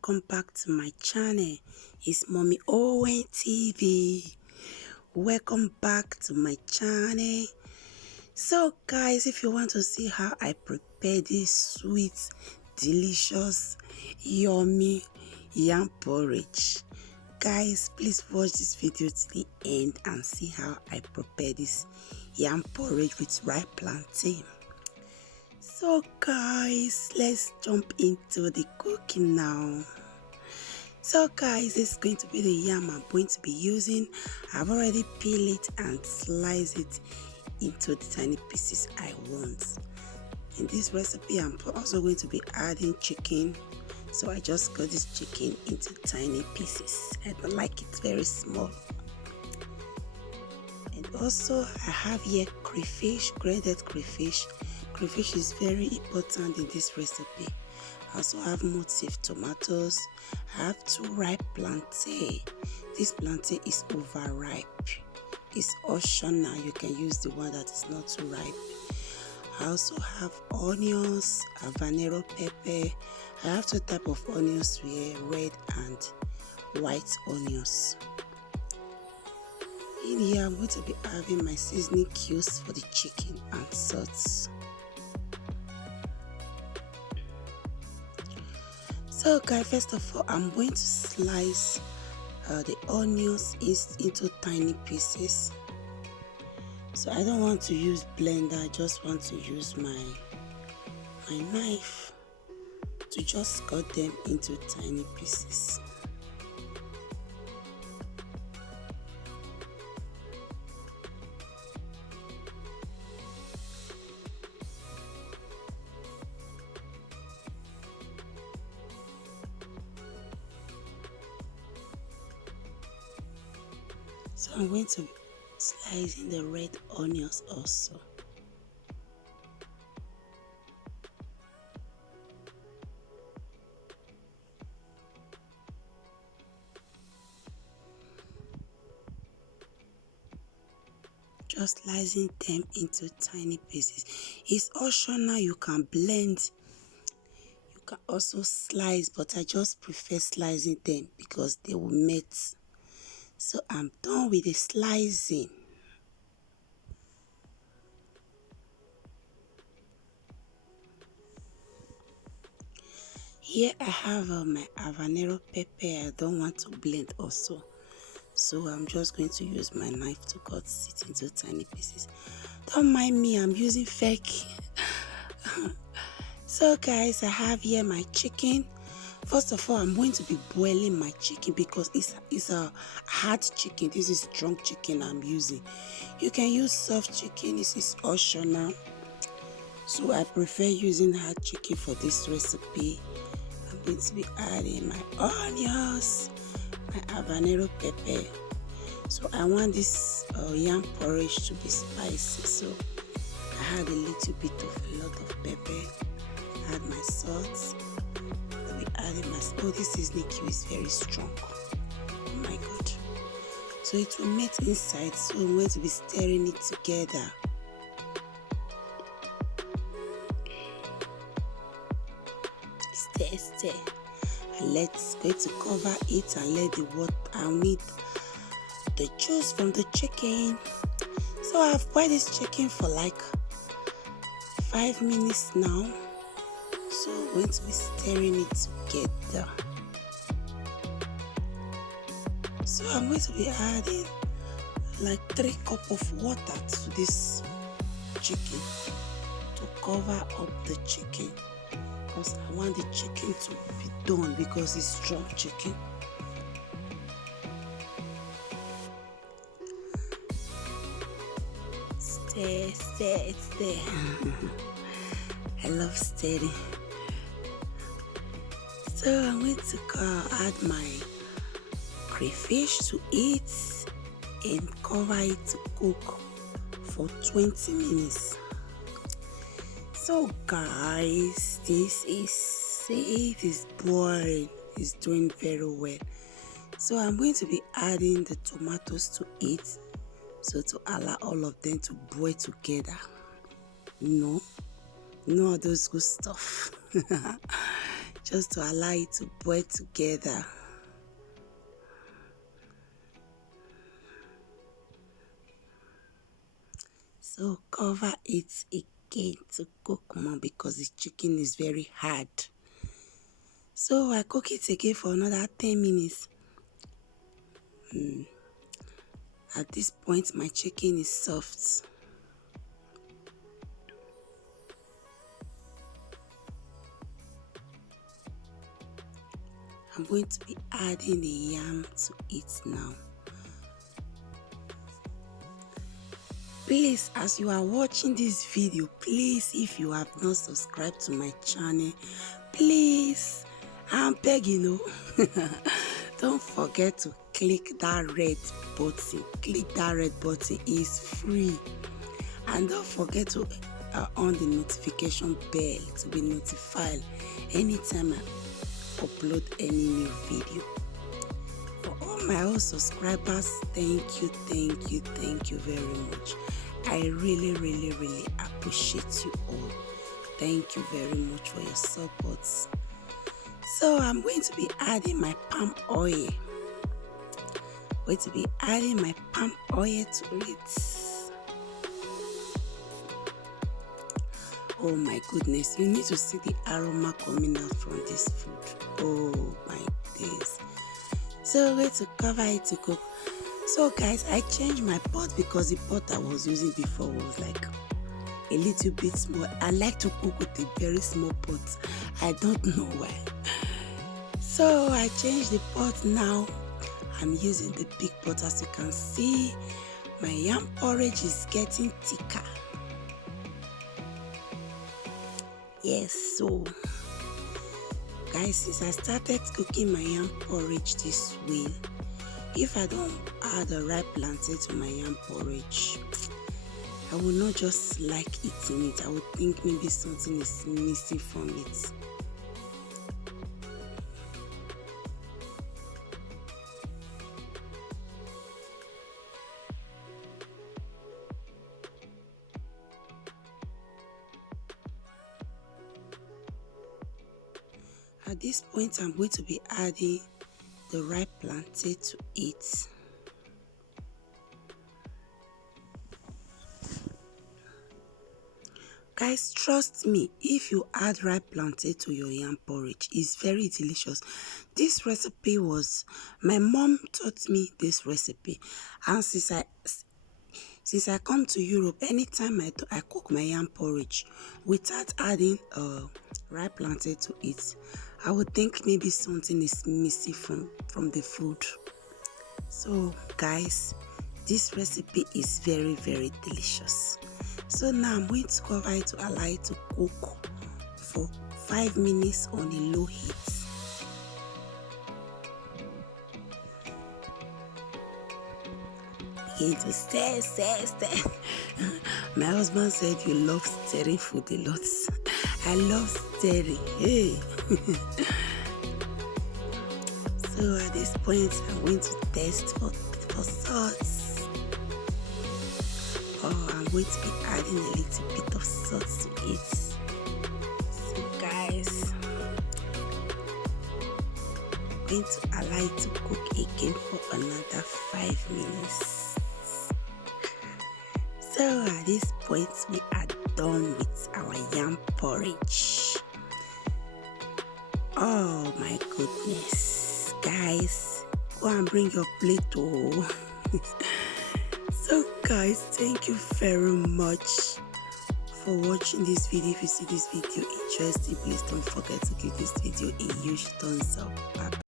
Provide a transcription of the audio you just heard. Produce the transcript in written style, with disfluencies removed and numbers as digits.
welcome back to my channel. It's Mommy Owen TV. Welcome back to my channel. So guys, if you want to see how I prepare this sweet, delicious, yummy yam porridge, guys, please watch this video to the end and see how I prepare this yam porridge with ripe plantain. So guys, let's jump into the cooking now. So guys, this is going to be the yam I'm going to be using. I've already peeled it and sliced it into the tiny pieces I want. In this recipe, I'm also going to be adding chicken. So I just cut this chicken into tiny pieces. I don't like it very small. And also I have here crayfish, grated crayfish. Crayfish is very important in this recipe. I also have motif tomatoes. I have 2 ripe plantain. This plantain is overripe. It's optional. You can use the one that is not too ripe. I also have onions, habanero pepper. I have 2 types of onions here, red and white onions. In here, I'm going to be having my seasoning cubes for the chicken and salt. So guys, first of all, I'm going to slice the onions into tiny pieces. So I don't want to use blender, I just want to use my knife to just cut them into tiny pieces. So I'm going to slice in the red onions also. Just slicing them into tiny pieces. It's optional, you can blend. You can also slice, but I just prefer slicing them because they will melt. So I'm done with the slicing. Here I have my habanero pepper. I don't want to blend also. So I'm just going to use my knife to cut it into tiny pieces. Don't mind me, I'm using fake. So guys, I have here my chicken. First of all, I'm going to be boiling my chicken because it's a hard chicken. This is strong chicken I'm using. You can use soft chicken, this is optional. So I prefer using hard chicken for this recipe. I'm going to be adding my onions, my habanero pepper. So I want this yam porridge to be spicy. So I had a little bit of a lot of pepper. Add my salt. Oh, this seasoning cube is very strong. Oh my god. So it will melt inside, so I'm going to be stirring it together. Stir. And let's going to cover it and let the water and with the juice from the chicken. So I've boiled this chicken for like 5 minutes now. So I'm going to be stirring it together. So I'm going to be adding like 3 cups of water to this chicken to cover up the chicken because I want the chicken to be done because it's strong chicken. Stir. I love stirring. So I'm going to add my crayfish to it and cover it to cook for 20 minutes. So guys, this is boiling. It's doing very well. So I'm going to be adding the tomatoes to it. So to allow all of them to boil together. No, those good stuff. just to allow it to boil together. So cover it again to cook more because the chicken is very hard. So I cook it again for another 10 minutes. At this point, my chicken is soft. I'm going to be adding the yam to it now. Please, as you are watching this video, please, if you have not subscribed to my channel, please, I'm begging you, don't forget to click that red button. Click that red button, it's free. And don't forget to on the notification bell to be notified anytime I upload any new video. For all my old subscribers, thank you very much. I really appreciate you all. Thank you very much for your support. So I'm going to be adding my palm oil. To it. Oh my goodness, you need to see the aroma coming out from this food. Oh my days. So we're going to cover it to cook. So guys, I changed my pot because the pot I was using before was like a little bit small. I like to cook with a very small pot. I don't know why. So I changed the pot now. I'm using the big pot. As you can see, my yam porridge is getting thicker. Yes, so guys, since I started cooking my yam porridge this way, if I don't add the right plantain to my yam porridge, I will not just like eating it. I would think maybe something is missing from it. At this point, I'm going to be adding the ripe plantain to it. Guys, trust me, if you add ripe plantain to your yam porridge, it's very delicious. This recipe was, my mom taught me this recipe, and since I come to Europe, anytime I cook my yam porridge without adding ripe plantain to it, I would think maybe something is missing from the food. So guys, this recipe is very delicious. So now I'm going to cover it to allow it to cook for 5 minutes on a low heat. Begin to stir. My husband said you love stirring food a lot. I love stirring. Hey. So at this point, I'm going to test for salt. Oh, I'm going to be adding a little bit of salt to it. So guys, I'm going to allow it to cook again for another 5 minutes. So at this point, we are done with our yam porridge. Oh my goodness, guys, go and bring your plate. Oh. So guys, thank you very much for watching this video. If you see this video interesting, please don't forget to give this video a huge thumbs up. Bye.